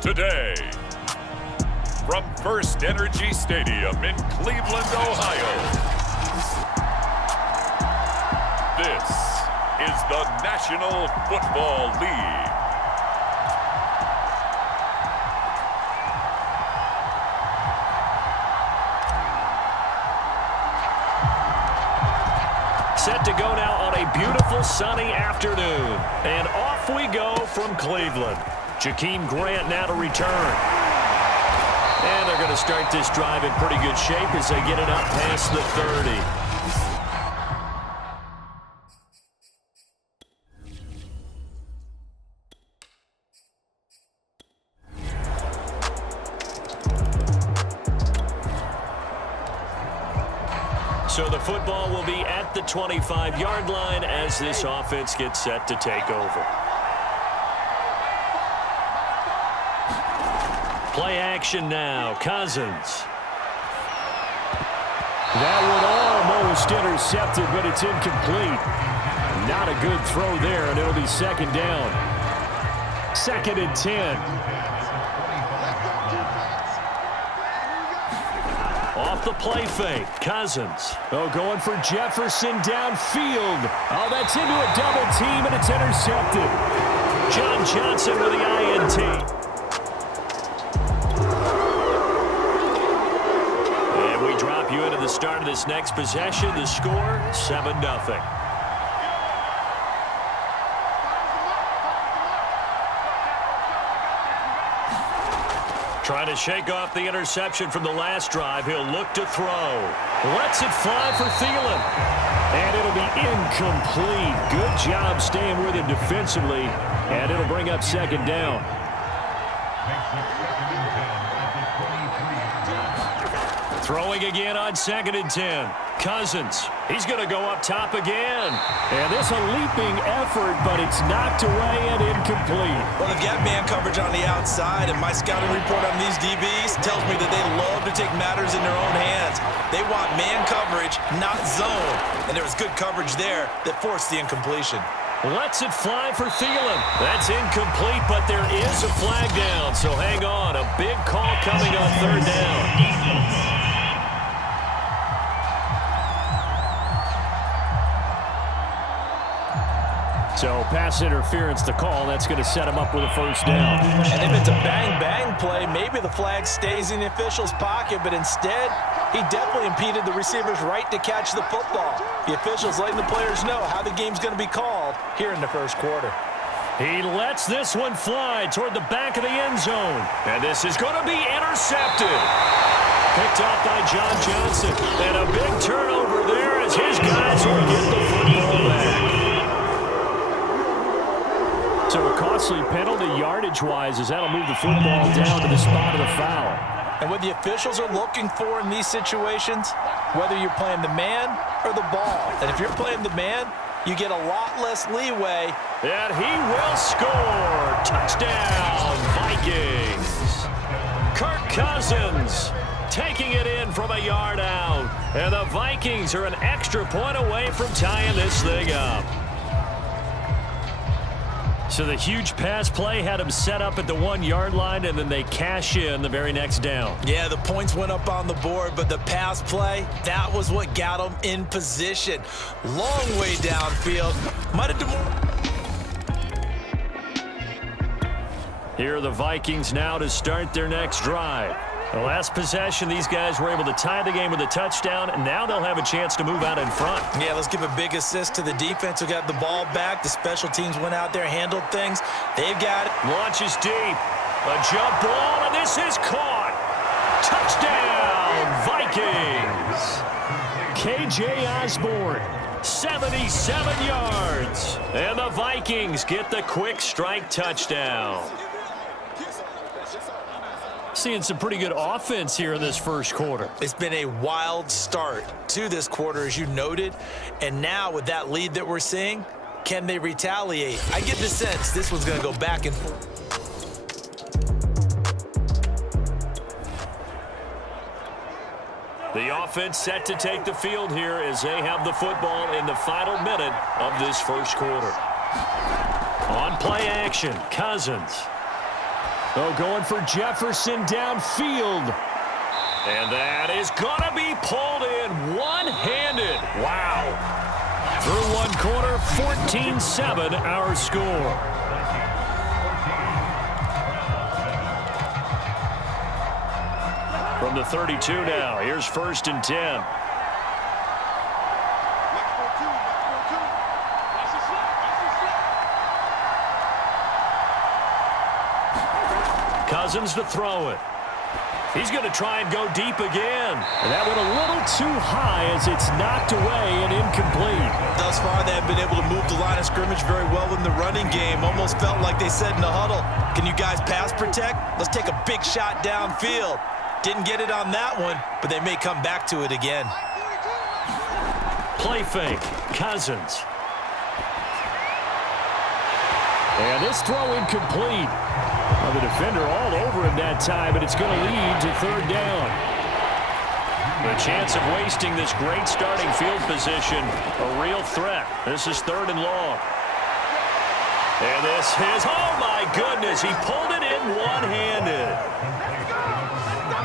today. From First Energy Stadium in Cleveland, Ohio, this is the National Football League. Set to go now on a beautiful sunny afternoon. And off we go from Cleveland. Jakeem Grant now to return. And they're going to start this drive in pretty good shape as they get it up past the 30. So the football will be at the 25-yard line as this offense gets set to take over. Play action now. Cousins. That one almost intercepted, but it's incomplete. Not a good throw there, and it'll be second down. 2nd and 10. Off the play fake, Cousins. Oh, going for Jefferson downfield. Oh, that's into a double team, and it's intercepted. John Johnson with the INT. And we drop you into the start of this next possession. The score, 7-0. Trying to shake off the interception from the last drive. He'll look to throw. Lets it fly for Thielen. And it'll be incomplete. Good job staying with him defensively. And it'll bring up second down. Throwing again on 2nd and 10. Cousins. He's going to go up top again. And this a leaping effort, but it's knocked away and incomplete. Well, they've got man coverage on the outside, and my scouting report on these DBs tells me that they love to take matters in their own hands. They want man coverage, not zone. And there was good coverage there that forced the incompletion. Lets it fly for Thielen. That's incomplete, but there is a flag down, so hang on. A big call coming on 3rd down. So pass interference to call. That's going to set him up with a first down. And if it's a bang-bang play, maybe the flag stays in the official's pocket, but instead, he definitely impeded the receiver's right to catch the football. The official's letting the players know how the game's going to be called here in the first quarter. He lets this one fly toward the back of the end zone. And this is going to be intercepted. Picked off by John Johnson. And a big turnover there as his guys will get the football back. So a costly penalty yardage-wise as that'll move the football down to the spot of the foul. And what the officials are looking for in these situations, whether you're playing the man or the ball. And if you're playing the man, you get a lot less leeway. And he will score. Touchdown, Vikings. Kirk Cousins taking it in from a yard out. And the Vikings are an extra point away from tying this thing up. So the huge pass play had him set up at the 1-yard line, and then they cash in the very next down. Yeah, the points went up on the board, but the pass play, that was what got them in position. Long way downfield. Might have done. Here are the Vikings now to start their next drive. The last possession, these guys were able to tie the game with a touchdown, and now they'll have a chance to move out in front. Yeah, let's give a big assist to the defense who got the ball back. The special teams went out there, handled things. They've got it. Launches deep. A jump ball, and this is caught. Touchdown, Vikings. K.J. Osborne. 77 yards. And the Vikings get the quick strike touchdown. Seeing some pretty good offense here in this first quarter. It's been a wild start to this quarter, as you noted. And now with that lead that we're seeing, can they retaliate? I get the sense this one's going to go back and forth. The offense set to take the field here as they have the football in the final minute of this first quarter. On play action, Cousins. Oh, going for Jefferson downfield. And that is going to be pulled in one-handed. Wow. Through one quarter, 14-7 our score. From the 32 now, here's 1st and 10. Cousins to throw it. He's going to try and go deep again. And that went a little too high as it's knocked away and incomplete. Thus far, they have been able to move the line of scrimmage very well in the running game. Almost felt like they said in the huddle, can you guys pass protect? Let's take a big shot downfield. Didn't get it on that one, but they may come back to it again. Play fake. Cousins. And this throw incomplete. Well, the defender all over him that time, but it's going to lead to 3rd down. The chance of wasting this great starting field position, a real threat. This is 3rd and long. And this is, oh my goodness, he pulled it in one-handed.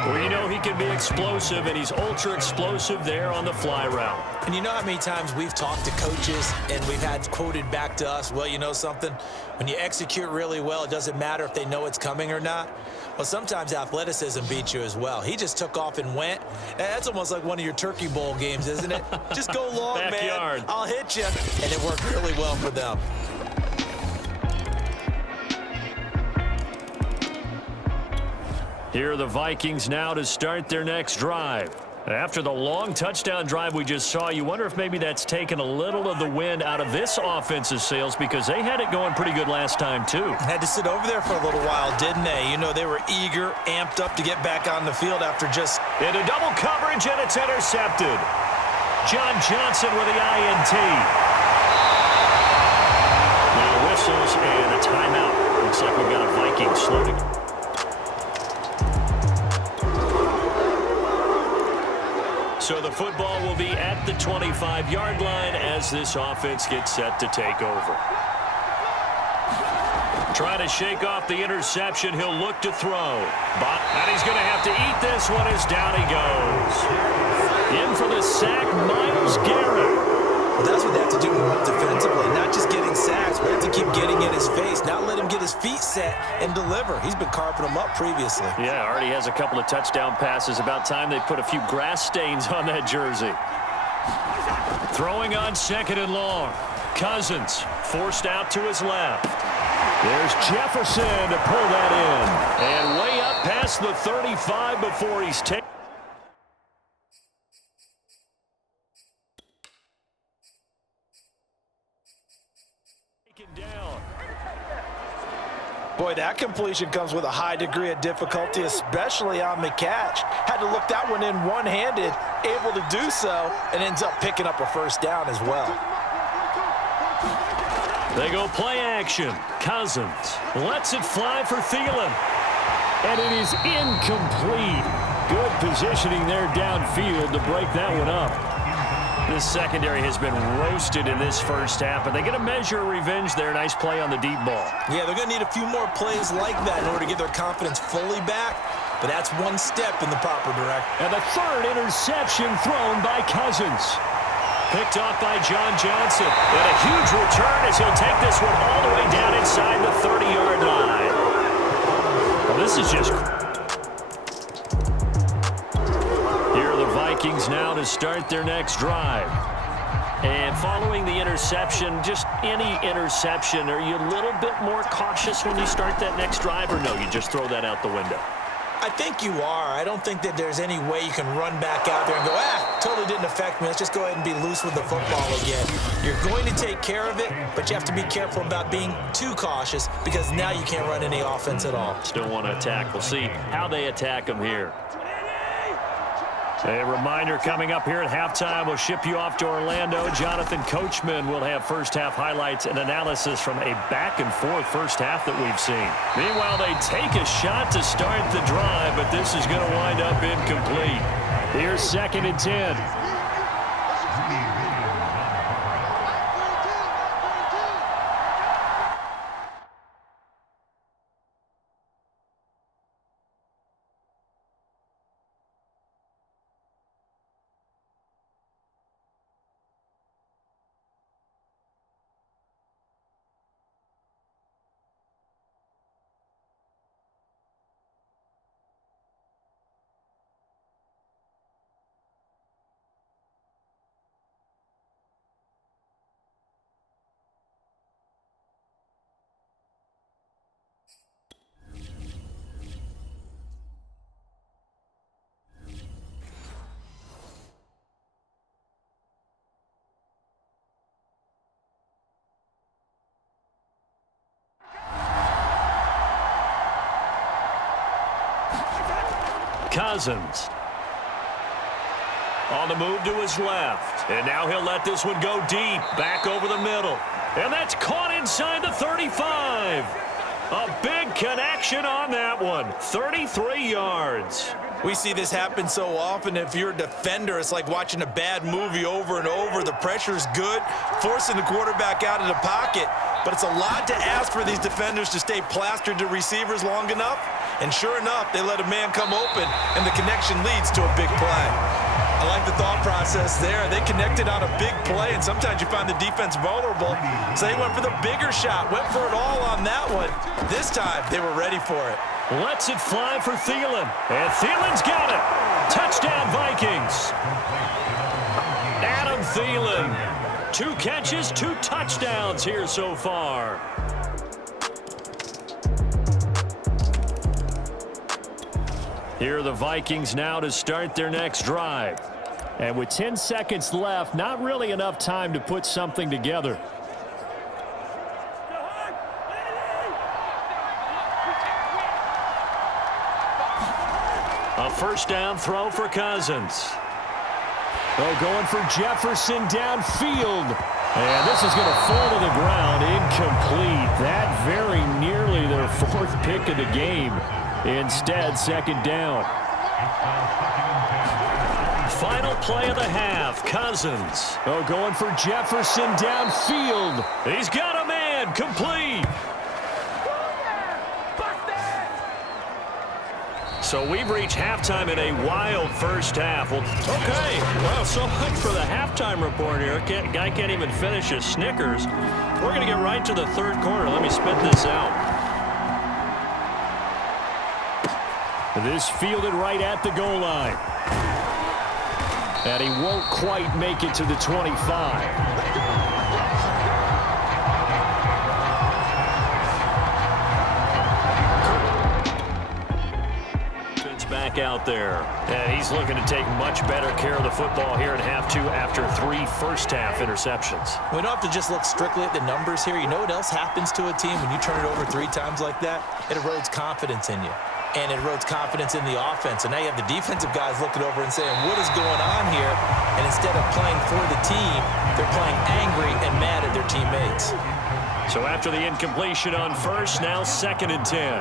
Well, you know he can be explosive, and he's ultra-explosive there on the fly route. And you know how many times we've talked to coaches and we've had quoted back to us, well, you know something? When you execute really well, it doesn't matter if they know it's coming or not. Well, sometimes athleticism beats you as well. He just took off and went. That's almost like one of your Turkey Bowl games, isn't it? Just go long, Backyard. man. I'll hit you. And it worked really well for them. Here are the Vikings now to start their next drive. After the long touchdown drive we just saw, you wonder if maybe that's taken a little of the wind out of this offense's sails because they had it going pretty good last time too. Had to sit over there for a little while, didn't they? You know, they were eager, amped up to get back on the field after just... Into double coverage, and it's intercepted. John Johnson with the INT. Now whistles and a timeout. Looks like we've got a Vikings floating. So the football will be at the 25-yard line as this offense gets set to take over. Trying to shake off the interception. He'll look to throw. And he's going to have to eat this one as down he goes. In for the sack, Myles Garrett. Well, that's what they have to do defensively, not just getting sacks, but have to keep getting in his face, not let him get his feet set and deliver. He's been carving them up previously. Yeah, already has a couple of touchdown passes. About time they put a few grass stains on that jersey. Throwing on 2nd and long. Cousins forced out to his left. There's Jefferson to pull that in. And way up past the 35 before he's taken. Down. Boy, that completion comes with a high degree of difficulty, especially on the catch. Had to look that one in one-handed, able to do so, and ends up picking up a 1st down as well. They go play action. Cousins lets it fly for Thielen. And it is incomplete. Good positioning there downfield to break that one up. This secondary has been roasted in this first half, but they get a measure of revenge there. Nice play on the deep ball. Yeah, they're going to need a few more plays like that in order to get their confidence fully back, but that's one step in the proper direction. And the 3rd interception thrown by Cousins. Picked off by John Johnson. And a huge return as he'll take this one all the way down inside the 30-yard line. Well, this is just... Vikings now to start their next drive. And following the interception, just any interception, are you a little bit more cautious when you start that next drive, or no, you just throw that out the window? I think you are. I don't think that there's any way you can run back out there and go, totally didn't affect me. Let's just go ahead and be loose with the football again. You're going to take care of it, but you have to be careful about being too cautious because now you can't run any offense at all. Still want to attack. We'll see how they attack them here. A reminder coming up here at halftime, we'll ship you off to Orlando. Jonathan Coachman will have first-half highlights and analysis from a back-and-forth first half that we've seen. Meanwhile, they take a shot to start the drive, but this is going to wind up incomplete. Here's 2nd and 10. Cousins. On the move to his left. And now he'll let this one go deep. Back over the middle. And that's caught inside the 35. A big connection on that one. 33 yards. We see this happen so often. If you're a defender, it's like watching a bad movie over and over. The pressure's good, forcing the quarterback out of the pocket. But it's a lot to ask for these defenders to stay plastered to receivers long enough. And sure enough, they let a man come open, and the connection leads to a big play. I like the thought process there. They connected on a big play, and sometimes you find the defense vulnerable. So they went for the bigger shot, went for it all on that one. This time, they were ready for it. Lets it fly for Thielen. And Thielen's got it. Touchdown, Vikings. Adam Thielen. 2 catches, 2 touchdowns here so far. Here are the Vikings now to start their next drive. And with 10 seconds left, not really enough time to put something together. A first down throw for Cousins. Oh, going for Jefferson downfield. And this is going to fall to the ground. Incomplete. That very nearly their 4th pick of the game. Instead, second down. Final play of the half. Cousins. Oh, going for Jefferson downfield. He's got a man. Complete. So we've reached halftime in a wild first half. Well, okay, well, so much for the halftime report here. Guy can't even finish his Snickers. We're going to get right to the third quarter. Let me spit this out. This fielded right at the goal line. And he won't quite make it to the 25. Back out there. And he's looking to take much better care of the football here in half 2 after 3 first-half interceptions. We don't have to just look strictly at the numbers here. You know what else happens to a team when you turn it over 3 times like that? It erodes confidence in you. And it erodes confidence in the offense. And now you have the defensive guys looking over and saying, what is going on here? And instead of playing for the team, they're playing angry and mad at their teammates. So after the incompletion on first, now 2nd and 10.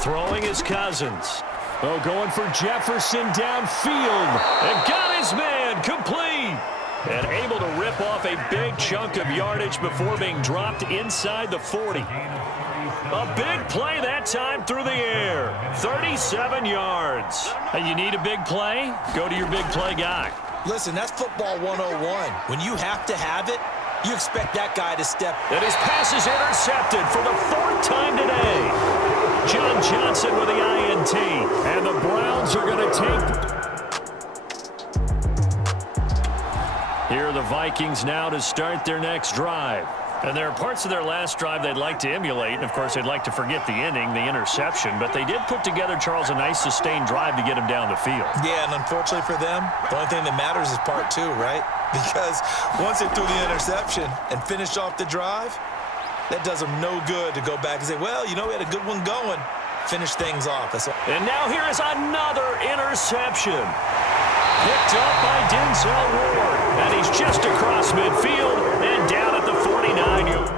Throwing is Cousins. Oh, going for Jefferson downfield. And got his man complete. And able to rip off a big chunk of yardage before being dropped inside the 40. A big play that time through the air. 37 yards. Hey, you need a big play? Go to your big play guy. Listen, that's football 101. When you have to have it, you expect that guy to step. And his pass is intercepted for the 4th time today. John Johnson with the INT. And the Browns are going to take. Here are the Vikings now to start their next drive. And there are parts of their last drive they'd like to emulate. And, of course, they'd like to forget the inning, the interception. But they did put together, Charles, a nice sustained drive to get him down the field. Yeah, and unfortunately for them, the only thing that matters is part 2, right? Because once they threw the interception and finished off the drive, that does them no good to go back and say, well, you know, we had a good one going. Finish things off. And now here is another interception. Picked up by Denzel Ward. And he's just across midfield and down at the 49-yard.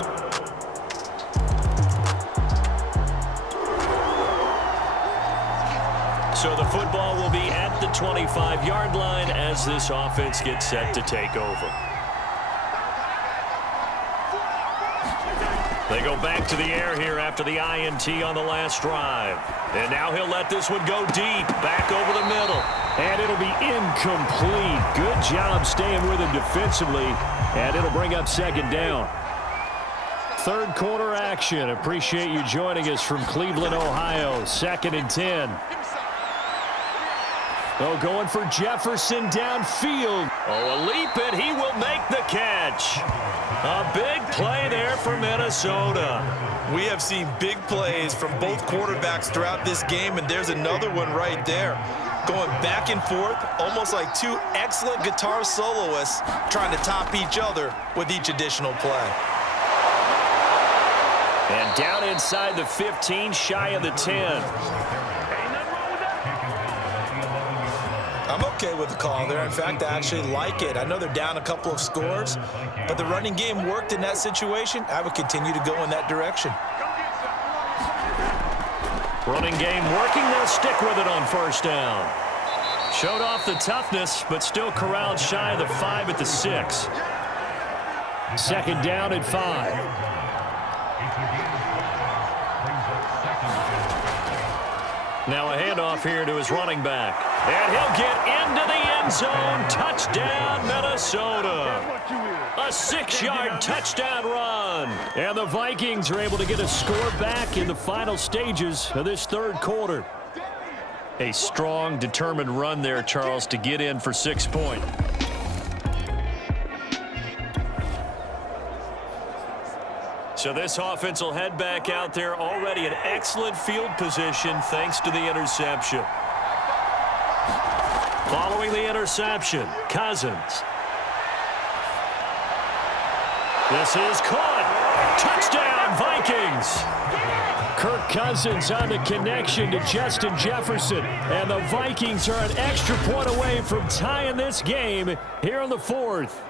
So the football will be at the 25-yard line as this offense gets set to take over. They go back to the air here after the INT on the last drive. And now he'll let this one go deep, back over the middle. And it'll be incomplete. Good job staying with him defensively. And it'll bring up 2nd down. Third quarter action. Appreciate you joining us from Cleveland, Ohio. 2nd and 10. Oh, going for Jefferson downfield. Oh, a leap it. He will make the catch. A big play there for Minnesota. We have seen big plays from both quarterbacks throughout this game, and there's another one right there. Going back and forth, almost like 2 excellent guitar soloists trying to top each other with each additional play. And down inside the 15, shy of the 10. I'm okay with the call there. In fact, I actually like it. I know they're down a couple of scores, but the running game worked in that situation. I would continue to go in that direction. Running game working. They'll stick with it on first down. Showed off the toughness, but still corralled shy of the 5 at the 6. Second down at 5. Now a handoff here to his running back. And he'll get into the end zone. Touchdown, Minnesota. A 6-yard touchdown run. And the Vikings are able to get a score back in the final stages of this third quarter. A strong, determined run there, Charles, to get in for 6 points. So this offense will head back out there, already in excellent field position thanks to the interception. Following the interception, Cousins. This is caught. Touchdown, Vikings. Kirk Cousins on the connection to Justin Jefferson. And the Vikings are an extra point away from tying this game here in the fourth.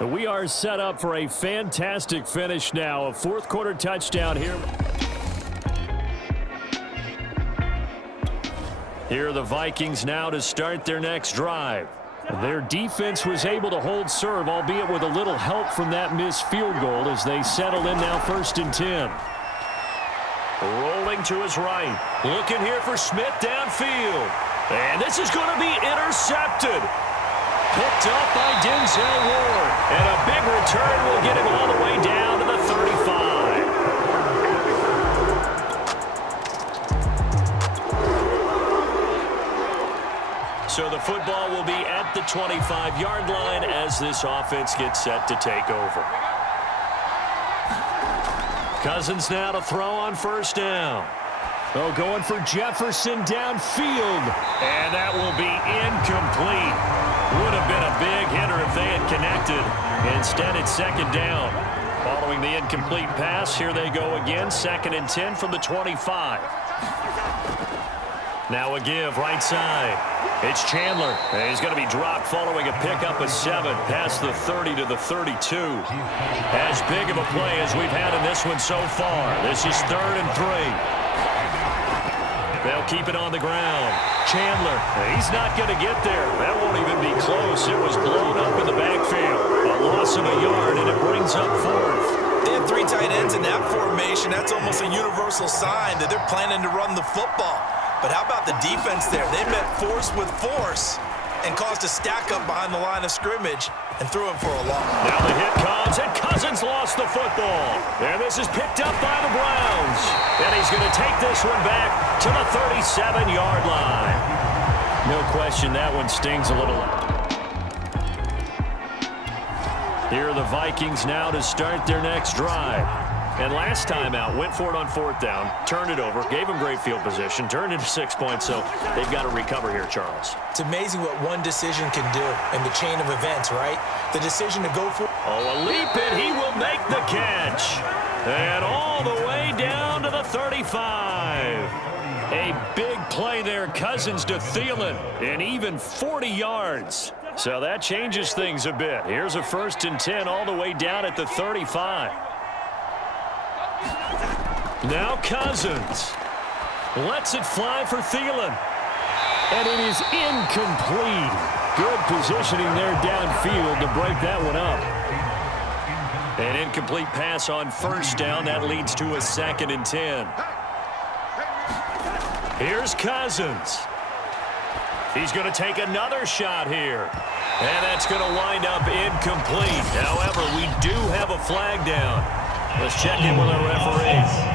We are set up for a fantastic finish now. A fourth quarter touchdown here. Here are the Vikings now to start their next drive. Their defense was able to hold serve, albeit with a little help from that missed field goal as they settle in now 1st and 10. Rolling to his right. Looking here for Smith downfield. And this is going to be intercepted. Picked up by Denzel Ward. And a big return will get him all the way down to the 35. So the football will be at the 25-yard line as this offense gets set to take over. Cousins now to throw on first down. Oh, going for Jefferson downfield. And that will be incomplete. Would have been a big hitter if they had connected. Instead, it's second down. Following the incomplete pass, here they go again. 2nd and 10 from the 25. Now a give right side. It's Chandler. And he's going to be dropped following a pickup of 7 past the 30 to the 32. As big of a play as we've had in this one so far. This is 3rd and 3. They'll keep it on the ground. Chandler, he's not going to get there. That won't even be close. It was blown up in the backfield. A loss of a yard, and it brings up 4th. They have 3 tight ends in that formation. That's almost a universal sign that they're planning to run the football. But how about the defense there? They met force with force and caused a stack up behind the line of scrimmage and threw him for a loss. Now the hit comes, and Cousins lost the football. And this is picked up by the Browns. And he's going to take this one back to the 37-yard line. No question that one stings a little. Here are the Vikings now to start their next drive. And last time out, went for it on 4th down, turned it over, gave them great field position, turned into 6 points, so they've got to recover here, Charles. It's amazing what one decision can do in the chain of events, right? The decision to go for... Oh, a leap, and he will make the catch. And all the way down to the 35. A big play there, Cousins to Thielen, and even 40 yards. So that changes things a bit. Here's a 1st and 10 all the way down at the 35. Now Cousins lets it fly for Thielen. And it is incomplete. Good positioning there downfield to break that one up. An incomplete pass on 1st down. That leads to a 2nd and 10. Here's Cousins. He's going to take another shot here. And that's going to wind up incomplete. However, we do have a flag down. Let's check in with our referee.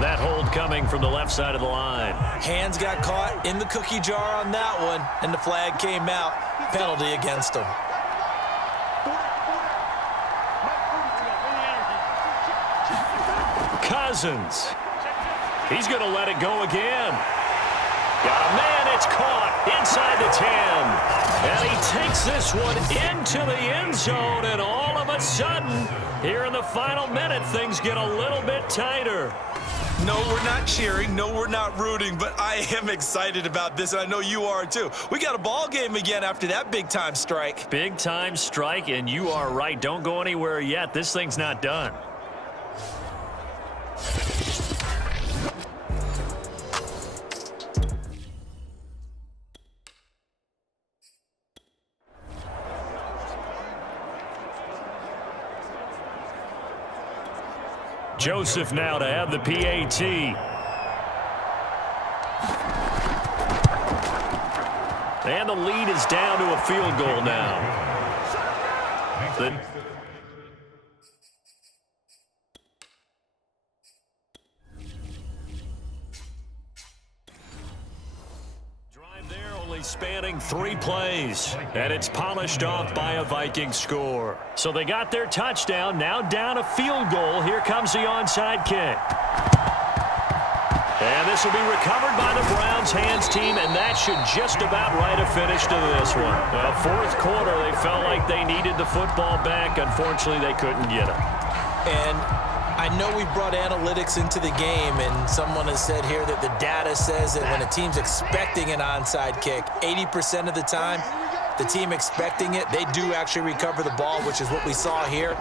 That hold coming from the left side of the line. Hands got caught in the cookie jar on that one, and the flag came out. Penalty against him. Cousins. He's going to let it go again. Got a man, it's caught inside the 10. And he takes this one into the end zone, and all of a sudden, here in the final minute, things get a little bit tighter. No, we're not cheering. No, we're not rooting, but I am excited about this, and I know you are too. We got a ball game again after that big-time strike. Big-time strike, and you are right. Don't go anywhere yet. This thing's not done. Joseph now to have the PAT. And the lead is down to a field goal now. Drive there only spanning 3 plays. And it's polished off by a Viking score. So they got their touchdown, now down a field goal. Here comes the onside kick. And this will be recovered by the Browns hands team, and that should just about write a finish to this one. Well, fourth quarter, they felt like they needed the football back. Unfortunately, they couldn't get it. And I know we brought analytics into the game, and someone has said here that the data says that when a team's expecting an onside kick, 80% of the time, the team expecting it, they do actually recover the ball, which is what we saw here.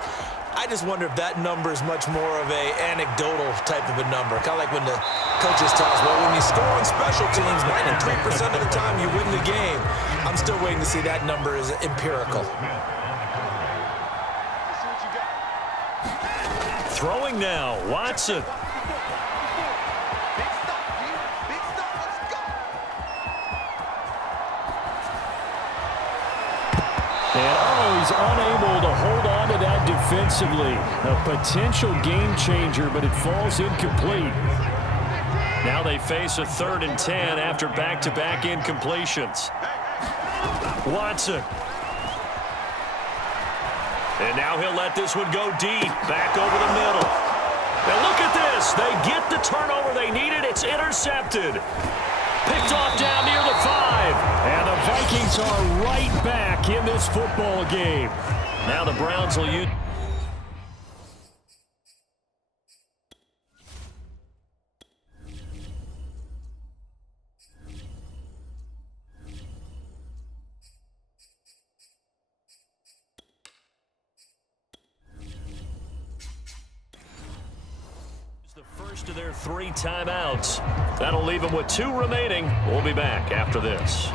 I just wonder if that number is much more of a anecdotal type of a number. Kind of like when the coaches tell us, well, when you score on special teams, 93% of the time you win the game. I'm still waiting to see that number is empirical. Throwing now, Watson. And he's unable to hold on to that defensively. A potential game changer, but it falls incomplete. Now they face a 3rd and 10 after back-to-back incompletions. Watson. And now he'll let this one go deep, back over the middle. Now look at this. They get the turnover they needed. It's intercepted. Picked off down near the 5. And the Vikings are right back in this football game. Now the Browns will use... first of their 3 timeouts. That'll leave them with 2 remaining. We'll be back after this.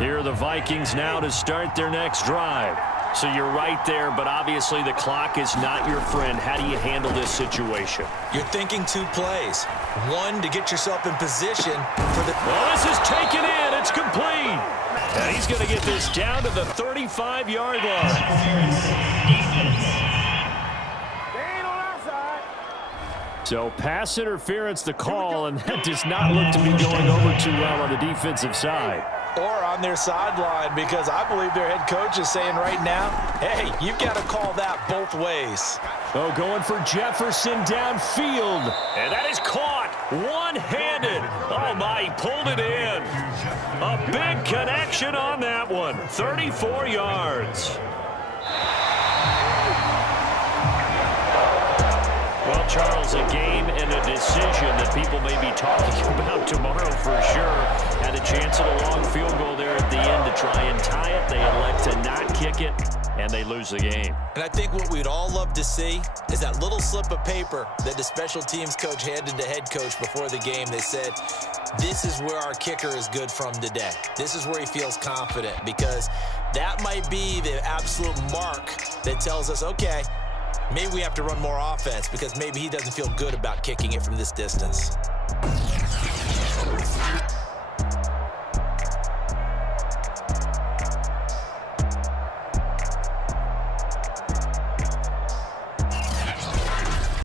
Here are the Vikings now to start their next drive. So you're right there, but obviously the clock is not your friend. How do you handle this situation? You're thinking 2 plays. 1, to get yourself in position for the... Well, this is taken in. It's complete. And he's going to get this down to the 35-yard line. So pass interference the call, and that does not look to be going over too well on the defensive side. Or on their sideline, because I believe their head coach is saying right now, hey, you've got to call that both ways. Oh, going for Jefferson downfield. And that is caught one-handed. Oh, my, he pulled it in. A big connection on that one. 34 yards. Well, Charles, a game and a decision that people may be talking about tomorrow for sure. Had a chance at a long field goal there at the end to try and tie it. They elect to not kick it, and they lose the game. And I think what we'd all love to see is that little slip of paper that the special teams coach handed the head coach before the game. They said, this is where our kicker is good from today. This is where he feels confident, because that might be the absolute mark that tells us, okay, maybe we have to run more offense because maybe he doesn't feel good about kicking it from this distance.